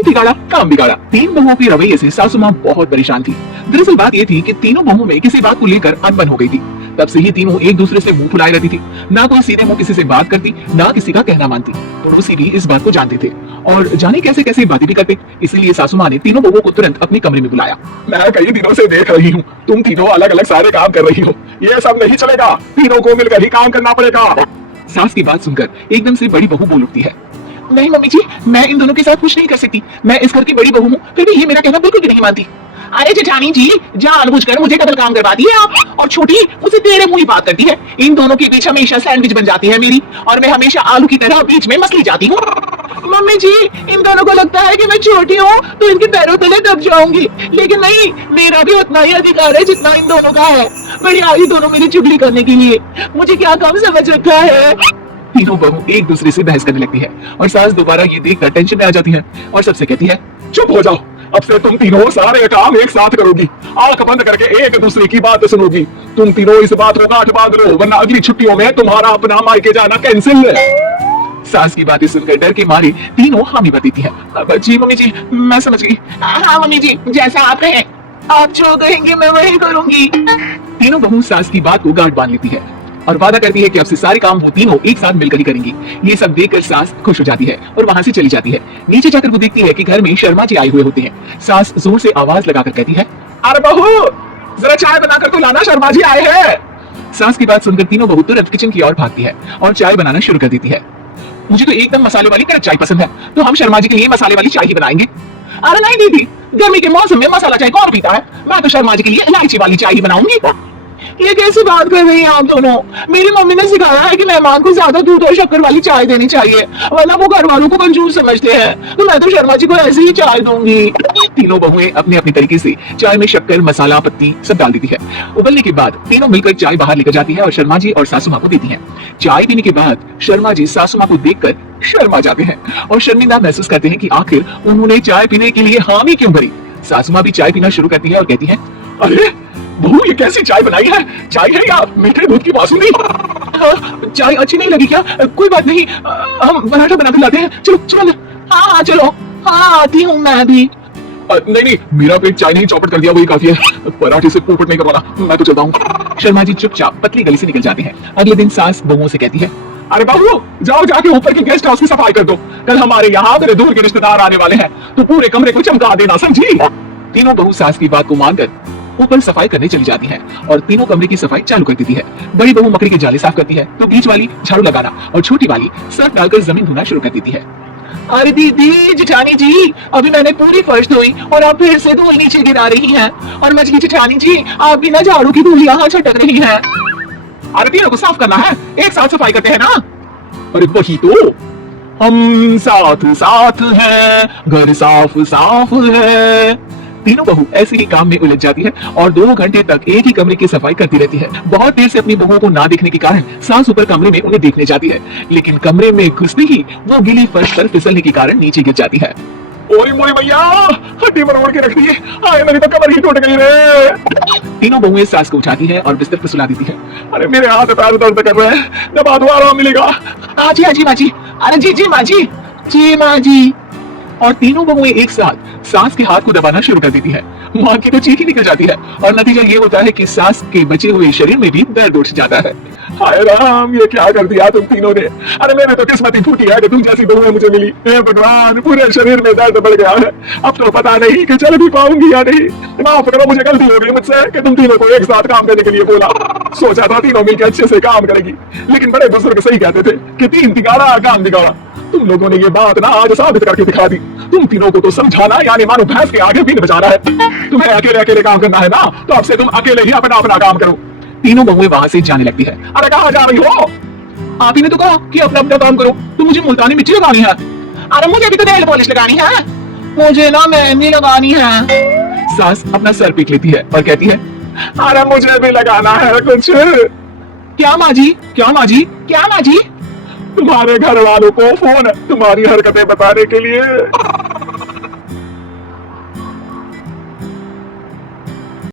दिन बिगाड़ा काम बिगाड़ा। तीन बहुओं के रवैये से सासू माँ बहुत परेशान थी। दरअसल बात ये थी कि तीनों बहुओं में किसी बात को लेकर अनबन हो गई थी। तब से ही तीनों एक दूसरे से मुंह फुलाए रहती थी। ना कोई सीधे मुंह किसी से बात करती, ना किसी का कहना मानती। पड़ोसी भी इस बात को जानते थे और जाने कैसे कैसे बातें भी करते। इसीलिए सासू माँ ने तीनों बहुओं को तुरंत अपने कमरे में बुलाया। मैं कई दिनों से देख रही हूँ, तुम तीनों अलग अलग सारे काम कर रही हो। ये सब नहीं चलेगा, तीनों को मिलकर ही काम करना पड़ेगा। सास की बात सुनकर एकदम से बड़ी बहू बोल उठती है। नहीं मम्मी जी, मैं इन दोनों के साथ कुछ नहीं कर सकती। मैं इस घर की बड़ी बहू हूँ, फिर भी ये मेरा कहना बिल्कुल भी नहीं मानती। अरे जेठानी जी, जानबूझकर मुझे डबल काम करवा दिए आप। और छोटी मुझे तेरे मुंह ही बात करती है। इन दोनों के बीच हमेशा सैंडविच बन जाती है मेरी, और मैं हमेशा आलू की तरह बीच में मसली जाती हूँ। मम्मी जी, इन दोनों को लगता है कि मैं छोटी हूँ तो इनके पैरों तले दब जाऊंगी, लेकिन नहीं, मेरा भी उतना ही अधिकार है जितना इन दोनों का है। बड़ी आई दोनों मेरी चुगली करने के लिए, मुझे क्या कम समझ रखा है। तीनों बहू एक दूसरे से बहस करने लगती है और सास दोबारा ये देखकर टेंशन में आ जाती है और सबसे कहती है, चुप हो जाओ, अब से तुम तीनों सारे काम एक साथ करोगी, आंख बंद करके एक दूसरे की बात सुनोगी। तुम तीनों इस बात को गांठ बांध लो, वरना अगली छुट्टियों में तुम्हारा अपना मायके जाना कैंसिल है। सास की बातें सुनकर डर के मारे तीनों हामी बतीती है। जी मम्मी जी, मैं समझ गई। हाँ मम्मी जी, जैसा आप कहें, आप जो कहेंगे मैं वही करूंगी। तीनों बहू सास की बात को गांठ बांध लेती है और वादा करती है कि अब से सारे काम वो तीनों एक साथ मिलकर ही करेंगी। ये सब देखकर सास खुश हो जाती है और वहां से चली जाती है। नीचे जाकर वो देखती है कि घर में शर्मा जी आए हुए होते हैं। सास जोर से आवाज लगाकर कहती है, अरे बहू, जरा चाय बनाकर तो लाना, शर्मा जी आए हैं। सास की बात सुनकर तीनों बहू तुरंत किचन की ओर भागती है और चाय बनाना शुरू कर देती है। मुझे तो एकदम मसाले वाली कड़क चाय पसंद है, तो हम शर्मा जी के लिए मसाले वाली चाय ही बनाएंगे। अरे नहीं दीदी, गर्मी के मौसम में मसाला चाय कौन पीता है, मैं तो शर्मा जी के लिए इलायची वाली चाय ही बनाऊंगी। ये कैसी बात कर रही हैं आप दोनों? मेरी मम्मी ने सिखाया है कि मेहमान को ज्यादा दूध और शक्कर वाली चाय देनी चाहिए, वरना वो घर वालों को कंजूस समझते हैं। तो मैं तो शर्मा जी को ऐसे ही चाय दूंगी। तीनों बहुएं अपने अपने तरीके से चाय में शक्कर, मसाला, पत्ती सब डाल देती है। उबलने के बाद तीनों मिलकर चाय बाहर लेकर जाती है और शर्मा जी और सासू माँ को देती है। चाय पीने के बाद शर्मा जी सासू माँ को देखकर शर्मा जाते हैं और शर्मिंदा महसूस करते हैं कि आखिर उन्होंने चाय पीने के लिए हामी क्यों भरी। सासू माँ भी चाय पीना शुरू करती है और कहती है, अरे बहू, ये कैसी चाय बनाई है? चाय है या मीठे दूध की बासुंदी? चाय अच्छी नहीं लगी क्या? कोई बात नहीं, हम पराठा बना के लाते हैं। चलो चलो। हाँ चलो, हाँ आती हूँ मैं भी। नहीं नहीं, मेरा पेट चाय नहीं चौपट कर दिया वही काफी है, पराठे से पोपट नहीं करवाना, मैं तो चलता हूँ। शर्मा जी चुपचाप पतली गली से निकल जाते हैं। अगले दिन सास बहुओं से कहती है, अरे बाबू, जाओ जाके ऊपर की गेस्ट हाउस की सफाई कर दो, कल हमारे यहाँ बड़े दूर के रिश्तेदार आने वाले हैं, तो पूरे कमरे को चमका देना, समझी? तीनों बहू सास की बात को मानकर ऊपर सफाई करने चली जाती है और तीनों कमरे की सफाई चालू कर देती है। बड़ी बहू मकड़ी के जाले साफ करती है तो बीच वाली झाड़ू लगाना और छोटी वाली सर्फ डालकर जमीन धोना शुरू कर देती है। अरे दीदी, जेठानी जी, अभी मैंने पूरी फर्श धोई और आप फिर से धूल नीचे गिरा रही हैं। और मछली जेठानी जी, आप बिना झाड़ू की धूल यहाँ छटक रही हैं। अरे तीनों को साफ करना है, एक साथ सफाई करते हैं ना। अरे वही तो, हम साथ साथ हैं, घर साफ साफ है। तीनों बहू ऐसे ही काम में उलझ जाती है और 2 घंटे तक एक ही कमरे की सफाई करती रहती है। बहुत देर से अपनी बहुओं को ना देखने के कारण सास ऊपर कमरे में उन्हें देखने जाती है, लेकिन कमरे में घुसते ही वो गीली फर्श पर फिसलने के कारण नीचे गिर जाती है। ओए मोए भैया, हड्डी मरोड़ के रख दी है, आए मेरी तो कमर ही टूट गई रे। तीनों बहुएं सास को उठाती है और बिस्तर पर सुला देती है। अरे मेरे हाथ पैर दर्द कर रहे हैं, दबा दो, आराम मिलेगा। हाँ जी माँ जी। अरे जी माँ जी, जी माँ जी। और तीनों बहुएं एक साथ सास के हाथ को दबाना शुरू कर देती है। माँ की तो चीख ही निकल जाती है और नतीजा ये होता है कि सास के बचे हुए शरीर में भी दर्द उठ जाता है। हाय राम, ये क्या कर दिया तुम तीनों ने? अरे मेरे तो किस्मत ही फूटी है कि तुम जैसी बहुएं मुझे मिली। हे भगवान, पूरे शरीर में दर्द बढ़ गया है, अब तो पता नहीं कि चल भी पाऊंगी या नहीं। माफ करो, मुझे गलती हो गई मुझसे कि तुम तीनों को एक साथ काम करने के लिए बोला। सोचा था तीनों मिलकर अच्छे से काम करेगी, लेकिन बड़े बुजुर्ग सही कहते थे कि 3 तिगाड़ा काम बिगाड़ा। तुम लोगों ने ये बात ना आज साबित करके दिखा दी। तुम तीनों को तो समझाना यानी मानो भैंस के आगे बीन बचाना है। तुम्हें अकेले अकेले काम करना है ना, तो अब से तुम अकेले ही अपना अपना काम करो। तीनों बहुएं वहां से जाने लगती है। अरे कहाँ जा रही हो? आप ही ने तो कहा कि अपना अपना काम करो, तो मुझे मुल्तानी मिट्टी लगानी है। अरे मुझे भी तो नेल पॉलिश लगानी है, मुझे ना मेहंदी लगानी है। सास अपना सर पीट लेती है और कहती है, अरे मुझे भी लगाना है कुछ। क्या माँ जी, क्या माँ जी, क्या माँ जी? तुम्हारे घर वालों को फोन तुम्हारी हरकतें बताने के लिए।